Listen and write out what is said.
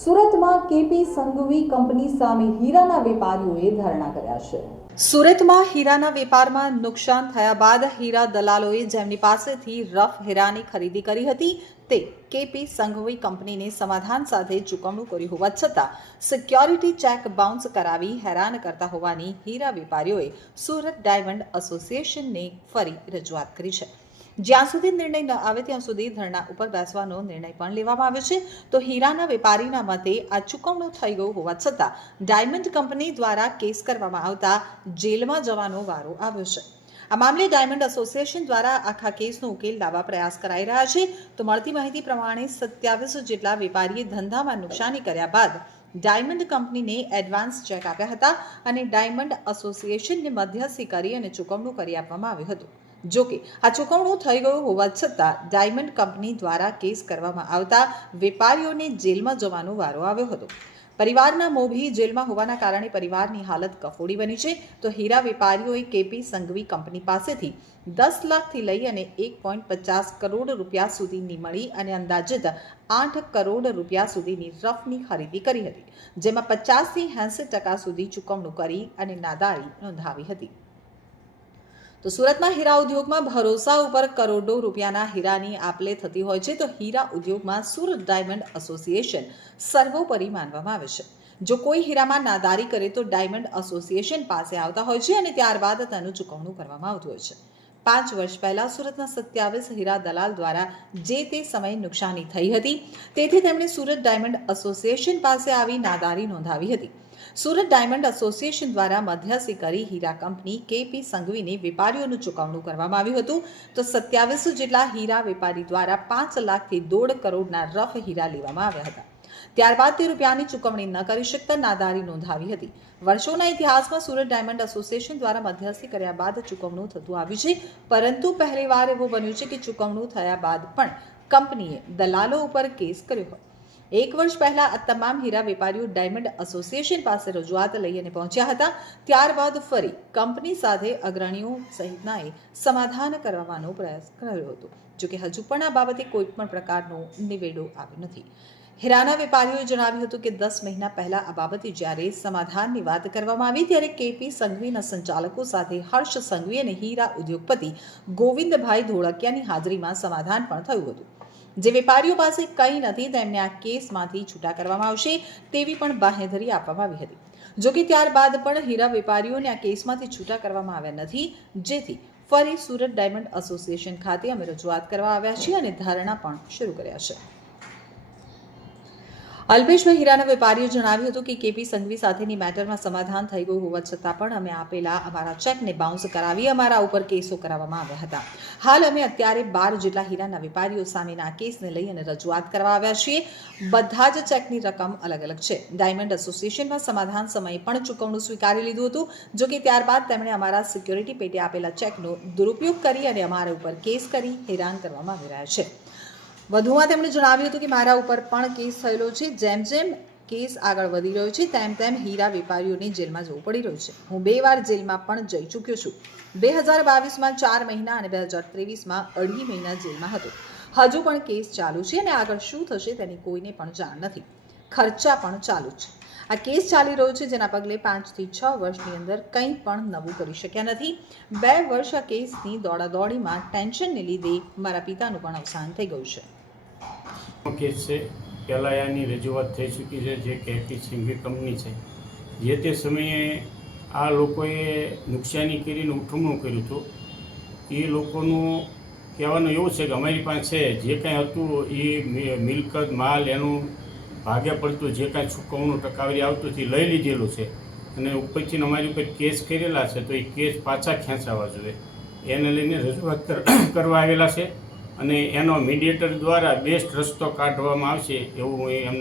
સુરતમાં KP Sanghvi company સામે હીરાના વેપારીઓએ ધરણા કર્યા છે. સુરતમાં હીરાના વેપારમાં નુકસાન થયા બાદ હીરા દલાલોએ જેમની પાસેથી રફ હીરાની ખરીદી કરી હતી, તે કેપી સંઘવી કંપનીને સમાધાન સાથે ચૂકવણું કર્યું હોવા છતાં, સિક્યોરિટી ચેક બાઉન્સ કરાવી હેરાન કરતા હોવાની હીરા વેપારીઓએ સુરત ડાયમંડ એસોસિએશનને ફરી રજૂઆત કરી છે. જ્યાં સુધી નિર્ણય ન આવે ત્યાં સુધી ધરણા ઉપર બેસવાનો નિર્ણય પણ લેવામાં આવ્યો છે. તો હીરાના વેપારીના મતે આ ચૂકવણું થઈ ગયું હોવા છતાં ડાયમંડ કંપની દ્વારા કેસ કરવામાં આવતા જેલમાં જવાનો વારો આવ્યો છે. આ મામલે ડાયમંડ એસોસિએશન દ્વારા આખા કેસનો ઉકેલ લાવવા પ્રયાસ કરાઈ રહ્યા છે. તો મળતી માહિતી પ્રમાણે સત્યાવીસ જેટલા વેપારીએ ધંધામાં નુકસાની કર્યા બાદ ડાયમંડ કંપનીને એડવાન્સ ચેક આપ્યા હતા અને ડાયમંડ એસોસિએશનને મધ્યસ્થી કરી અને ચૂકવણું કરી આપવામાં આવ્યું હતું. જોકે આ ચૂકવણું થઈ ગયું હોવા છતાં ડાયમંડ કંપની દ્વારા કેસ કરવામાં આવતા વેપારીઓને જેલમાં જવાનો વારો આવ્યો હતો. પરિવારના મોભી જેલમાં હોવાના કારણે પરિવારની હાલત કફોડી બની છે. તો હીરા વેપારીઓએ કેપી સંઘવી કંપની પાસેથી દસ લાખથી લઈ અને એક પોઈન્ટ પચાસ કરોડ રૂપિયા સુધીની મળી અને અંદાજિત આઠ કરોડ રૂપિયા સુધીની રફની ખરીદી કરી હતી, જેમાં પચાસથી એંસી ટકા સુધી ચૂકવણું કરી અને નાદારી નોંધાવી હતી. તો સુરતમાં હીરા ઉદ્યોગમાં ભરોસા ઉપર કરોડો રૂપિયાના હીરાની આપલે થતી હોય છે તો હીરા ઉદ્યોગમાં સુરત ડાયમંડ એસોસિએશન સર્વોપરી માનવામાં આવે છે. જો કોઈ હીરામાં નાદારી કરે તો ડાયમંડ એસોસિએશન પાસે આવતા હોય છે અને ત્યારબાદ તેનું ચૂકવણું કરવામાં આવતું હોય છે. પાંચ વર્ષ પહેલા સુરતના સત્યાવીસ હીરા દલાલ દ્વારા જે તે સમયે નુકસાની થઈ હતી, તેથી તેમણે સુરત ડાયમંડ એસોસિએશન પાસે આવી નાદારી નોંધાવી હતી. સુરત ડાયમંડ એસોસિએશન દ્વારા મધ્યસ્થી કરી હીરા કંપની કેપી સંઘવીને વેપારીઓનું ચૂકવણું કરવામાં આવ્યું હતું. તો સત્યાવીસો જેટલા હીરા વેપારી દ્વારા પાંચ લાખથી દોઢ કરોડના રફ હીરા લેવામાં આવ્યા હતા. ત્યારબાદ તે રૂપિયાની ચૂકવણી ન કરી શકતા નાદારી નોંધાવી હતી. વર્ષોના ઇતિહાસમાં સુરત ડાયમંડ એસોસિએશન દ્વારા મધ્યસ્થી કર્યા બાદ ચૂકવણું થતું આવ્યું છે. પરંતુ પહેલીવાર એવું બન્યું છે કે ચૂકવણું થયા બાદ પણ કંપનીએ દલાલો ઉપર કેસ કર્યો હોય એક વર્ષ પહેલા આ તમામ હીરા વેપારીઓ ડાયમંડ એસોસિએશન પાસે રજૂઆત લઈ અને પહોંચ્યા હતા. ત્યારબાદ ફરી કંપની સાથે અગ્રણીઓ સહિતનાએ સમાધાન કરવાનો પ્રયાસ કર્યો હતો. જોકે હજુ પણ આ બાબતે કોઈ પણ પ્રકારનો નિવેડો આવ્યો નથી. હીરાના વેપારીઓએ જણાવ્યું હતું કે દસ મહિના પહેલા આ બાબતે જ્યારે સમાધાનની વાત કરવામાં આવી, ત્યારે કેપી સંઘવીના સંચાલકો સાથે હર્ષ સંઘવી અને હીરા ઉદ્યોગપતિ ગોવિંદભાઈ ધોળકિયાની હાજરીમાં સમાધાન પણ થયું હતું. જે વેપારીઓ પાસે કંઈ નથી, તેમને આ કેસમાંથી છૂટા કરવામાં આવશે તેવી પણ બાહેધરી આપવામાં આવી હતી. જોકે ત્યારબાદ પણ હીરા વેપારીઓને આ કેસમાંથી છૂટા કરવામાં આવ્યા નથી, જેથી ફરી સુરત ડાયમંડ એસોસિએશન ખાતે અમે રજૂઆત કરવા આવ્યા છીએ અને ધારણા પણ શરૂ કર્યા છે. અલ્પેશભાઈ હીરાના વેપારીએ જણાવ્યું હતું કે કેપી સંઘવી સાથેની મેટરમાં સમાધાન થઈ ગયું હોવા છતાં પણ અમે આપેલા અમારા ચેકને બાઉન્સ કરાવી અમારા ઉપર કેસો કરાવવામાં આવ્યા હતા. હાલ અમે અત્યારે બાર જેટલા હીરાના વેપારીઓ સામેના કેસને લઈ અને રજૂઆત કરવા આવ્યા છીએ. બધા જ ચેકની રકમ અલગ અલગ છે. ડાયમંડ એસોસિએશનમાં સમાધાન સમયે પણ ચૂકવણું સ્વીકારી લીધું હતું. જો કે ત્યારબાદ તેમણે અમારા સિક્યોરિટી પેટે આપેલા ચેકનો દુરુપયોગ કરી અને અમારા ઉપર કેસ કરી હેરાન કરવામાં આવી રહ્યા છે. વધુમાં તેમણે જણાવ્યું હતું કે મારા ઉપર પણ કેસ થયેલો છે. જેમ જેમ કેસ આગળ વધી રહ્યો છે, તેમ તેમ હીરા વેપારીઓને જેલમાં જવું પડી રહ્યું છે. હું બે વાર જેલમાં પણ જઈ ચૂક્યો છું. બે હજાર બાવીસમાં ચાર મહિના અને બે હજાર ત્રેવીસમાં અઢી મહિના જેલમાં હતો. હજુ પણ કેસ ચાલુ છે અને આગળ શું થશે તેની કોઈને પણ જાણ નથી. ખર્ચા પણ ચાલુ છે. આ કેસ ચાલી રહ્યો છે જેના પગલે પાંચથી છ વર્ષની અંદર કંઈ પણ નવું કરી શક્યા નથી. બે વર્ષ આ કેસની દોડાદોડીમાં ટેન્શનને લીધે મારા પિતાનું પણ અવસાન થઈ ગયું છે. કેસ છે. પહેલાં રજૂઆત થઈ ચૂકી છે જે કેપી સિંઘવી કંપની છે. જે તે સમયે આ લોકોએ નુકસાની કરીને ઉઠમણું કર્યું હતું. એ લોકોનું કહેવાનું એવું છે કે અમારી પાસે જે કાંઈ હતું એ મિલકત, માલ, એનું ભાગે પડતું જે કાંઈ ચૂકવણું ટકાવારી આવતું તે લઈ લીધેલું છે અને ઉપરથી અમારી ઉપર કેસ કરેલા છે, તો એ કેસ પાછા ખેંચાવા જોઈએ. એને લઈને રજૂઆત કર- કરવા આવેલા છે અને એનો મીડિયેટર દ્વારા બેસ્ટ રસ્તો કાઢવામાં આવશે એવું હું એમને